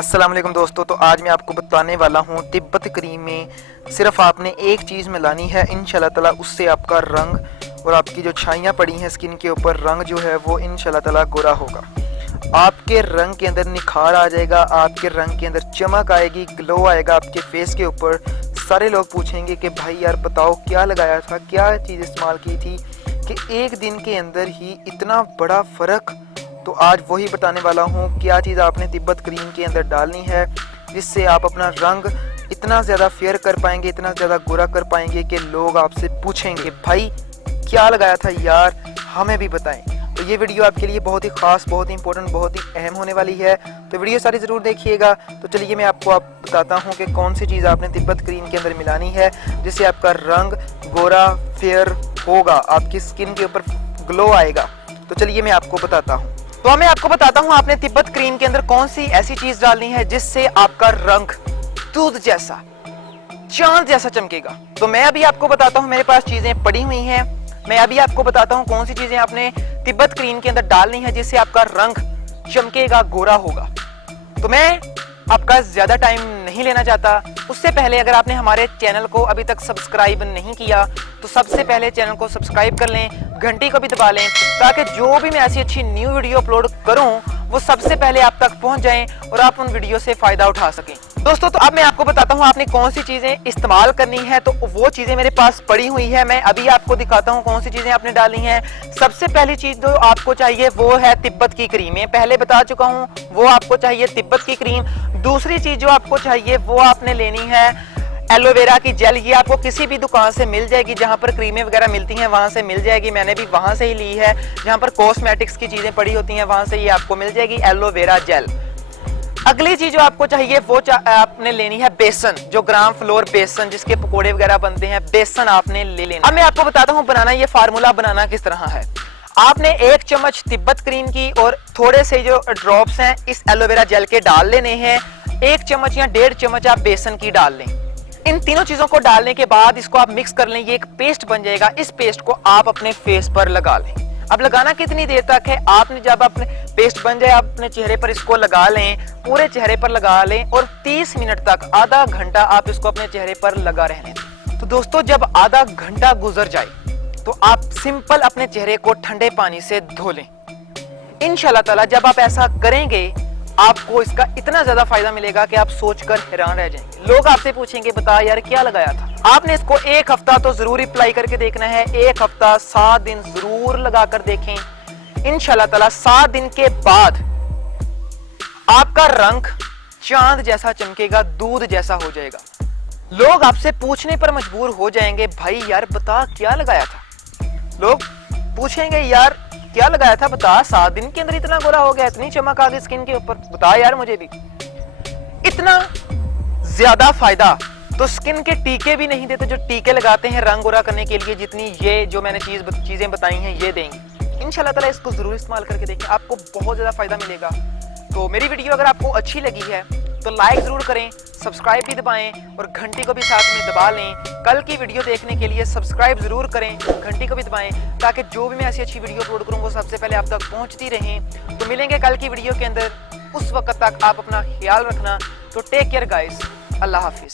अस्सलाम वालेकुम दोस्तों। तो आज मैं आपको बताने वाला हूँ तिब्बत क्रीम में सिर्फ आपने एक चीज़ मिलानी है, इंशाल्लाह ताला उससे आपका रंग और आपकी जो छाइयाँ पड़ी हैं स्किन के ऊपर, रंग जो है वो इंशाल्लाह ताला गोरा होगा। आपके रंग के अंदर निखार आ जाएगा, आपके रंग के अंदर चमक आएगी, ग्लो आएगा आपके फेस के ऊपर। सारे लोग पूछेंगे कि भाई यार बताओ क्या लगाया था, क्या चीज़ इस्तेमाल की थी कि एक दिन के अंदर ही इतना बड़ा फ़र्क। तो आज वही बताने वाला हूँ क्या चीज़ आपने तिब्बत क्रीम के अंदर डालनी है जिससे आप अपना रंग इतना ज़्यादा फेयर कर पाएंगे, इतना ज़्यादा गोरा कर पाएंगे कि लोग आपसे पूछेंगे भाई क्या लगाया था यार, हमें भी बताएं। तो ये वीडियो आपके लिए बहुत ही ख़ास, बहुत ही इंपॉर्टेंट, बहुत ही अहम होने वाली है, तो वीडियो सारी ज़रूर देखिएगा। तो चलिए मैं आपको बताता हूँ कि कौन सी चीज़ आपने तिब्बत क्रीम के अंदर मिलानी है जिससे आपका रंग गोरा फेयर होगा, आपकी स्किन के ऊपर ग्लो आएगा। तो चलिए मैं आपको बताता हूँ। तो मैं आपको बताता हूँ आपने तिब्बत क्रीम के अंदर कौन सी ऐसी चीज डालनी है जिससे आपका रंग दूध जैसा, चांद जैसा चमकेगा। तो मैं अभी आपको बताता हूँ, मेरे पास चीजें पड़ी हुई हैं, मैं अभी आपको बताता हूँ कौन सी चीजें आपने तिब्बत क्रीम के अंदर डालनी है जिससे आपका रंग चमकेगा, गोरा होगा। तो मैं आपका ज्यादा टाइम नहीं लेना चाहता। उससे पहले अगर आपने हमारे चैनल को अभी तक सब्सक्राइब नहीं किया तो सबसे पहले चैनल को सब्सक्राइब कर लें, घंटी को भी दबा लें ताकि जो भी मैं ऐसी अच्छी न्यू वीडियो अपलोड करूं वो सबसे पहले आप तक पहुंच जाएं और आप उन वीडियो से फायदा उठा सकें। दोस्तों तो अब मैं आपको बताता हूं आपने कौन सी चीजें इस्तेमाल करनी है। तो वो चीजें मेरे पास पड़ी हुई है, मैं अभी आपको दिखाता हूं कौन सी चीजें आपने डालनी है। सबसे पहली चीज जो आपको चाहिए वो है तिब्बत की क्रीम। मैं पहले बता चुका हूं, वो आपको चाहिए तिब्बत की क्रीम। दूसरी चीज जो आपको चाहिए वो आपने लेनी है एलोवेरा की जेल। ये आपको किसी भी दुकान से मिल जाएगी, जहां पर क्रीमें वगैरह मिलती हैं वहां से मिल जाएगी। मैंने भी वहां से ही ली है, जहां पर कॉस्मेटिक्स की चीजें पड़ी होती हैं वहां से ये आपको मिल जाएगी एलोवेरा जेल। अगली चीज जो आपको चाहिए वो आपने लेनी है बेसन, जो ग्राम फ्लोर बेसन जिसके पकोड़े वगैरह बनते हैं, बेसन आपने ले लेना। अब मैं आपको बताता हूँ बनाना, ये फार्मूला बनाना किस तरह है। आपने 1 चम्मच तिब्बत क्रीम की और थोड़े से जो ड्रॉप्स हैं इस एलोवेरा जेल के डाल लेने हैं। 1 चम्मच या 1.5 चम्मच आप बेसन की डाल लें। इन तीनों चीजों को डालने के बाद इसको आप मिक्स कर लें, ये एक पेस्ट बन जाएगा। इस पेस्ट को आप अपने फेस पर लगा लें। अब लगाना कितनी देर तक है, आपने जब अपने पेस्ट बन जाए अपने चेहरे पर इसको लगा लें, पूरे चेहरे पर लगा लें और 30 मिनट तक, आधा घंटा आप इसको अपने चेहरे पर लगा रहने दें। तो दोस्तों जब आधा घंटा गुजर जाए तो आप सिंपल अपने चेहरे को ठंडे पानी से धो लें। इंशाल्लाह ताला जब आप ऐसा करेंगे आपको इसका इतना ज्यादा फायदा मिलेगा कि आप सोचकर हैरान रह जाएंगे। लोग आपसे पूछेंगे बता यार क्या लगाया था। आपने इसको 1 हफ्ता तो जरूर अप्लाई करके देखना है। 1 हफ्ता 7 दिन जरूर लगाकर देखें। इंशाल्लाह ताला 7 दिन के बाद आपका रंग चांद जैसा चमकेगा, दूध जैसा हो जाएगा। लोग आपसे पूछने पर मजबूर हो जाएंगे भाई यार बता क्या लगाया था। लोग पूछेंगे यार क्या लगाया था बता, 7 दिन के अंदर इतना गोरा हो गया, इतनी चमक आ गई स्किन के ऊपर, बता यार मुझे भी। इतना ज्यादा फायदा तो स्किन के टीके भी नहीं देते, जो टीके लगाते हैं रंग गोरा करने के लिए, जितनी ये जो मैंने चीजें बताई हैं ये देंगे। इंशाल्लाह ताला इसको जरूर इस्तेमाल करके देखें, आपको बहुत ज्यादा फायदा मिलेगा। तो मेरी वीडियो अगर आपको अच्छी लगी है तो लाइक जरूर करें, सब्सक्राइब भी दबाएं और घंटी को भी साथ में दबा लें। कल की वीडियो देखने के लिए सब्सक्राइब जरूर करें, घंटी को भी दबाएं ताकि जो भी मैं ऐसी अच्छी वीडियो अपलोड करूं वो सबसे पहले आप तक पहुंचती रहें। तो मिलेंगे कल की वीडियो के अंदर, उस वक्त तक आप अपना ख्याल रखना। तो टेक केयर गाइस, अल्लाह हाफिज।